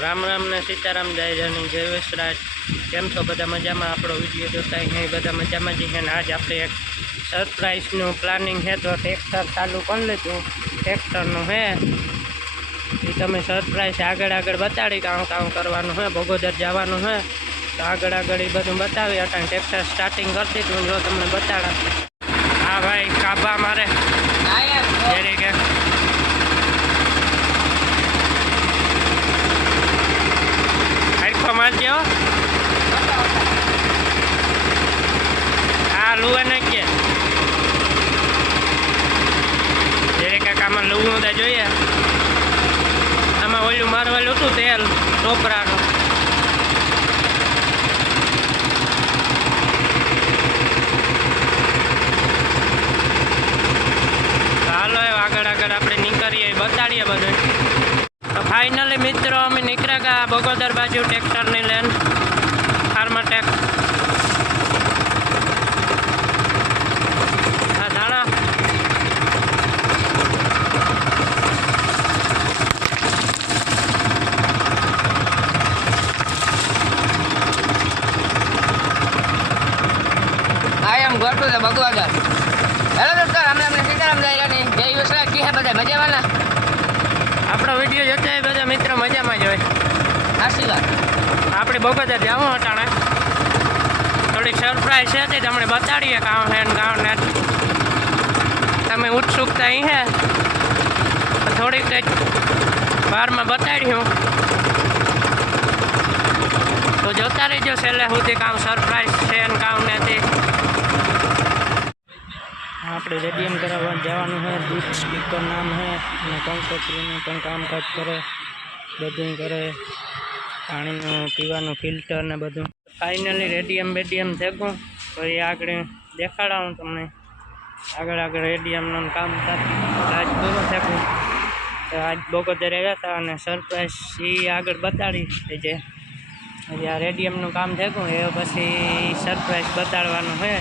राम राम ने सीताराम जय जनी जय विश्राज केम छो बधा मजामां। आपणो विडियो जोता है बधा मजामां जी है। आज आपणे एक सरप्राइजनु प्लानिंग है तो ट्रेक्टर चालू कर लीधुं। ट्रेक्टरनुं है ए तमे सरप्राइज आगळ आगळ बताड़ी काम काम करवानुं है। बगोदर जवानुं है तो आगळ आगळ ए बधुं बतावी। अटाणे ट्रेक्टर स्टार्टिंग कर दीधुं जो तमने बताड़ा। हाँ भाई काबा मारे जेरी के मार दो। हाँ लुआ नाखिए जेरे काका में लुवू तो जो आमा ओलू मारवालू हतुं तेल टोपरानुं। हालो आगळ आगळ आपणे निकळीए बताड़ीए बधुं। तो फाइनली मित्रों अमे निकळ्या गया बगोदर बाजू ट्रेक्टर ने लेन फार्माटेक। हाँ धाणा I am go to the Bagodar. Hello दोस्तों हमने सीताराम जाएगा नहीं जय विश्राज की है बधाई मजा वाला। आपणो विडियो जोता है बधा मित्रों मजामां ज होय। आशीर्वाद आपणे बगोदर जावुं अटाणे थोड़ी सरप्राइज है तो तमने बताड़ीए काम है काम ने तमे उत्सुकता ही है तो थोड़ी बार में बताड़ू तो जोता रहीजो छेल्ले सुधी काम सरप्राइज है काम ने। આપણે રેડિયમ કરાવવા જવાનું છે। દૂધ સ્પીકર નામ છે અને કંકોત્રીનું પણ કામકાજ કરે બધું કરે પાણીનું પીવાનું ફિલ્ટર ને બધું। ફાઇનલી રેડિયમ થઈ ગયું તો એ આગળ દેખાડાવું તમને। આગળ આગળ રેડિયમનું કામ આજ પૂરું થયું તો આજ બગોદરે આવ્યા હતા અને સરપ્રાઈઝ એ આગળ બતાડી જે આ રેડિયમનું કામ થયું એ પછી સરપ્રાઈઝ બતાડવાનું છે।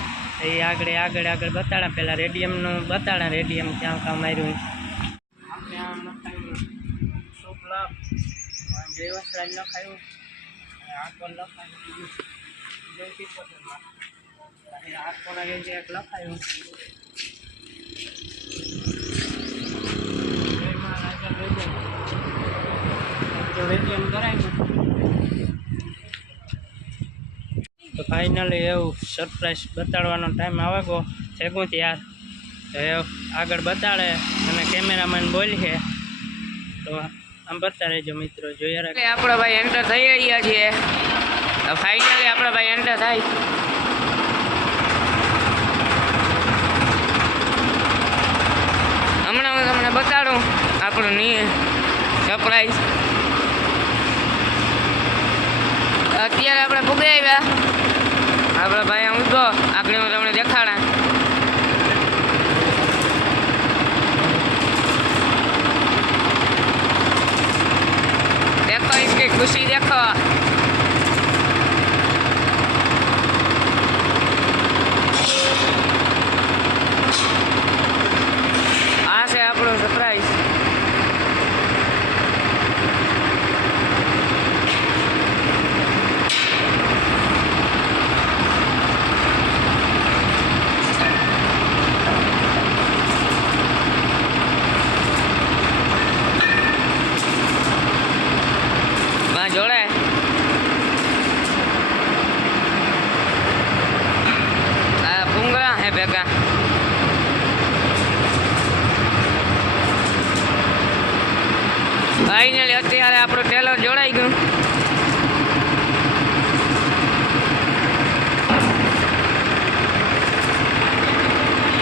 એ આગળ આગળ આગળ બતાડા પહેલાં રેડિયમનું બતાડા રેડિયમ ક્યાં કામ આવ્યું। આપણે આમ લખાયું શુભ લાભ જય વસ્ત્રાજ લખાયું આગળ લખાયું જય કિશોરમાં આગળ જે એક લખાયું રેડિયમ કરાવ્યું। तो फाइनली एवं सरप्राइज बताड़वानो टाइम आवे गो थेगुं त्यार तो आगळ बताड़े अने केमेरामेन बोलीए तो आम बता रहीजो मित्रों जोया राखे। आपणो भाई एंटर थई रह्या छे तो फाइनली आपणो भाई एंटर थाय। हमणां हूँ तमने बताड़ूं आपणो नी सरप्राइज। अत्यारे आपणे पुगे आव्या आपड़ा भाई हम तो आखिर में तमने देखाड़ा देखो इसकी खुशी देखो। आ से आपणो सरप्राइज। जोड़े पुंगड़ा है बेगा फाइनली अत्यारे आपणो टेलर जोड़ाई गयुं।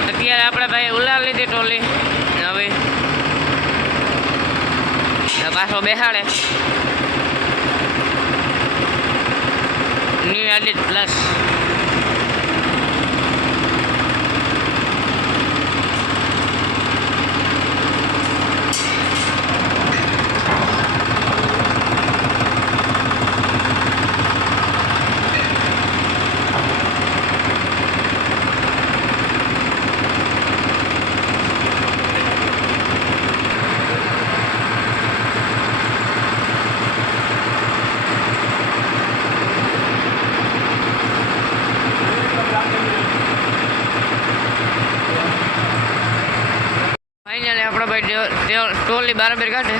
अत्यारे आपणे भाई उलार लीधी टोली हवे पाछो बेहाड़े न्यू एडिट प्लस। ફાઇનલી આપણો ભાઈ ટોલની બરાબર કાઢે